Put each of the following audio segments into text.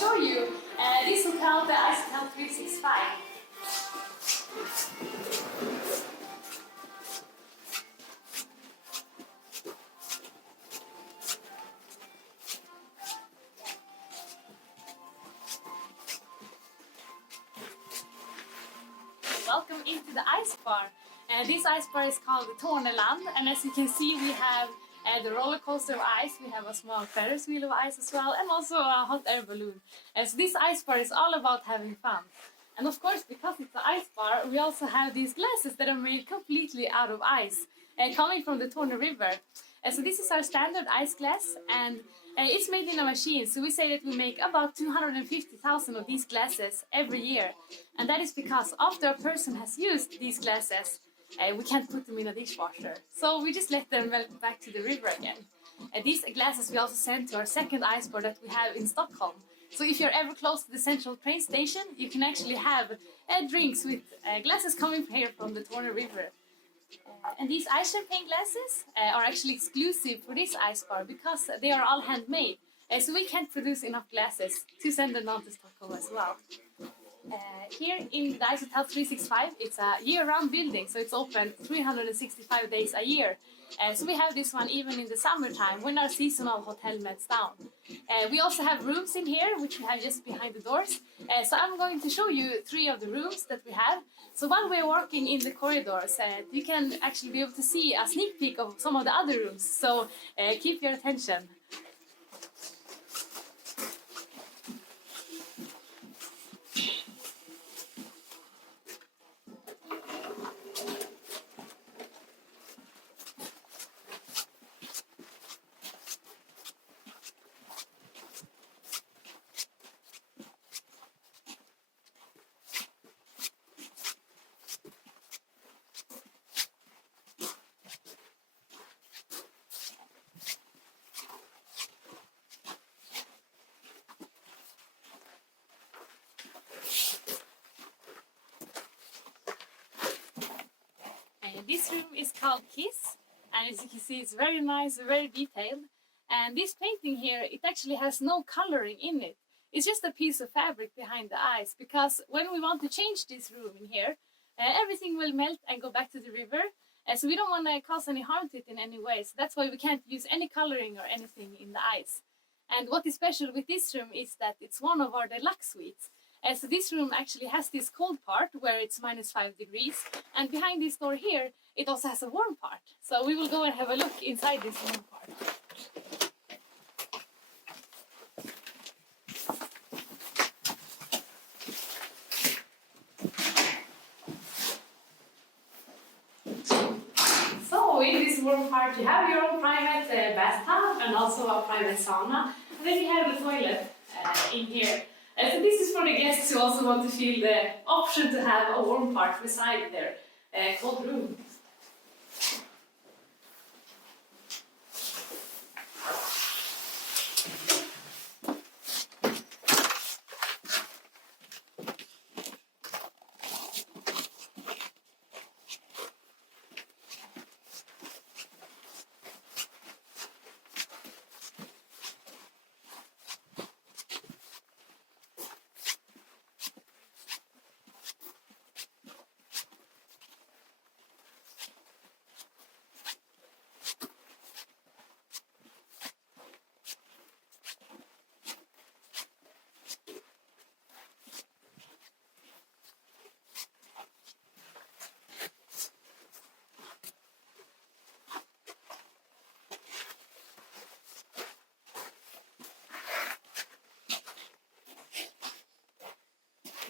show you this hotel, the ICEHOTEL 365. Welcome into the ICEBAR. This ICEBAR is called the Torneland, and as you can see we have the roller coaster of ice, we have a small Ferris wheel of ice as well, and also a hot air balloon. So this ICEBAR is all about having fun. And of course, because it's an ICEBAR, we also have these glasses that are made completely out of ice, coming from the Torne River. So this is our standard ice glass, and it's made in a machine. So we say that we make about 250,000 of these glasses every year. And that is because after a person has used these glasses, we can't put them in a dishwasher. So we just let them melt back to the river again. These glasses we also send to our second ICEBAR that we have in Stockholm. So if you're ever close to the central train station, you can actually have drinks with glasses coming here from the Torne River. And these ice champagne glasses are actually exclusive for this ICEBAR because they are all handmade. So we can't produce enough glasses to send them down to Stockholm as well. Here in the ICEHOTEL 365, it's a year-round building, so it's open 365 days a year. So we have this one even in the summertime when our seasonal hotel melts down. We also have rooms in here, which we have just behind the doors. So I'm going to show you 3 of the rooms that we have. So while we're walking in the corridors, you can actually be able to see a sneak peek of some of the other rooms. So keep your attention. This room is called Kiss, and as you can see it's very nice, very detailed. And this painting here, it actually has no coloring in it. It's just a piece of fabric behind the eyes, because when we want to change this room in here, everything will melt and go back to the river. So we don't want to cause any harm to it in any way. So that's why we can't use any coloring or anything in the eyes. And what is special with this room is that it's one of our deluxe suites. So this room actually has this cold part where it's -5 degrees, and behind this door here it also has a warm part. So we will go and have a look inside this warm part. So in this warm part you have your own private bathtub and also a private sauna, and then you have the toilet in here. So this is for the guests who also want to feel the option to have a warm part beside their cold room.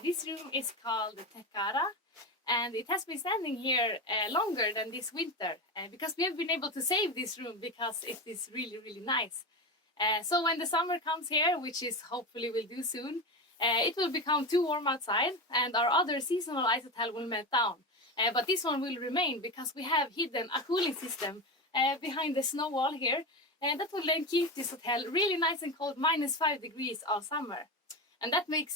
This room is called the Tekara, and it has been standing here longer than this winter because we have been able to save this room because it is really, really nice. So when the summer comes here, which is hopefully will do soon, it will become too warm outside and our other seasonal ICEHOTEL will melt down. But this one will remain because we have hidden a cooling system behind the snow wall here, and that will then keep this hotel really nice and cold, -5 degrees all summer. And that may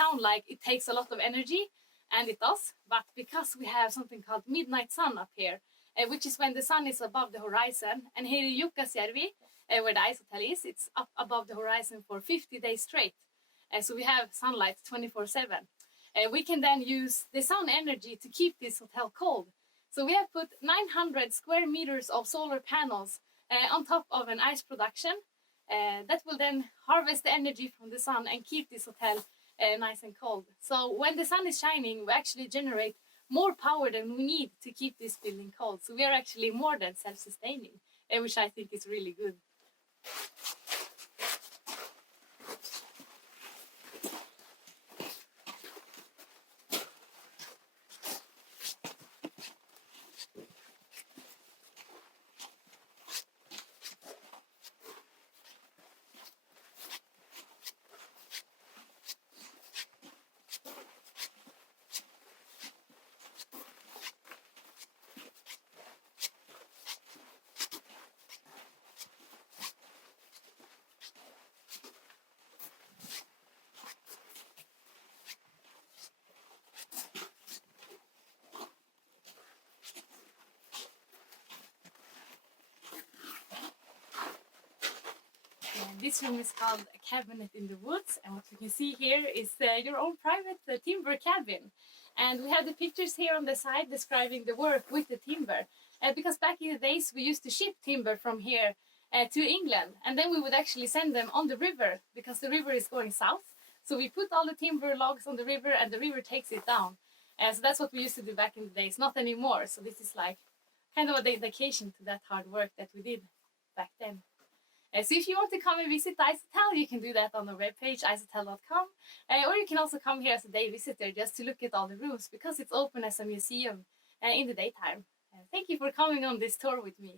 sound like it takes a lot of energy, and it does, but because we have something called midnight sun up here, which is when the sun is above the horizon, and here in Jukkasjärvi, where the ICEHOTEL is, it's up above the horizon for 50 days straight. so we have sunlight 24/7. We can then use the sun energy to keep this hotel cold. So we have put 900 square meters of solar panels on top of an ice production that will then harvest the energy from the sun and keep this hotel nice and cold. So when the sun is shining, we actually generate more power than we need to keep this building cold. So we are actually more than self-sustaining, which I think is really good. This room is called a cabinet in the woods, and what you can see here is your own private timber cabin. And we have the pictures here on the side describing the work with the timber. Because back in the days we used to ship timber from here to England, and then we would actually send them on the river because the river is going south. So we put all the timber logs on the river and the river takes it down. So that's what we used to do back in the days, not anymore. So this is like kind of a dedication to that hard work that we did back then. So if you want to come and visit the ICEHOTEL, you can do that on our webpage, icehotel.com. Or you can also come here as a day visitor just to look at all the rooms because it's open as a museum in the daytime. Thank you for coming on this tour with me.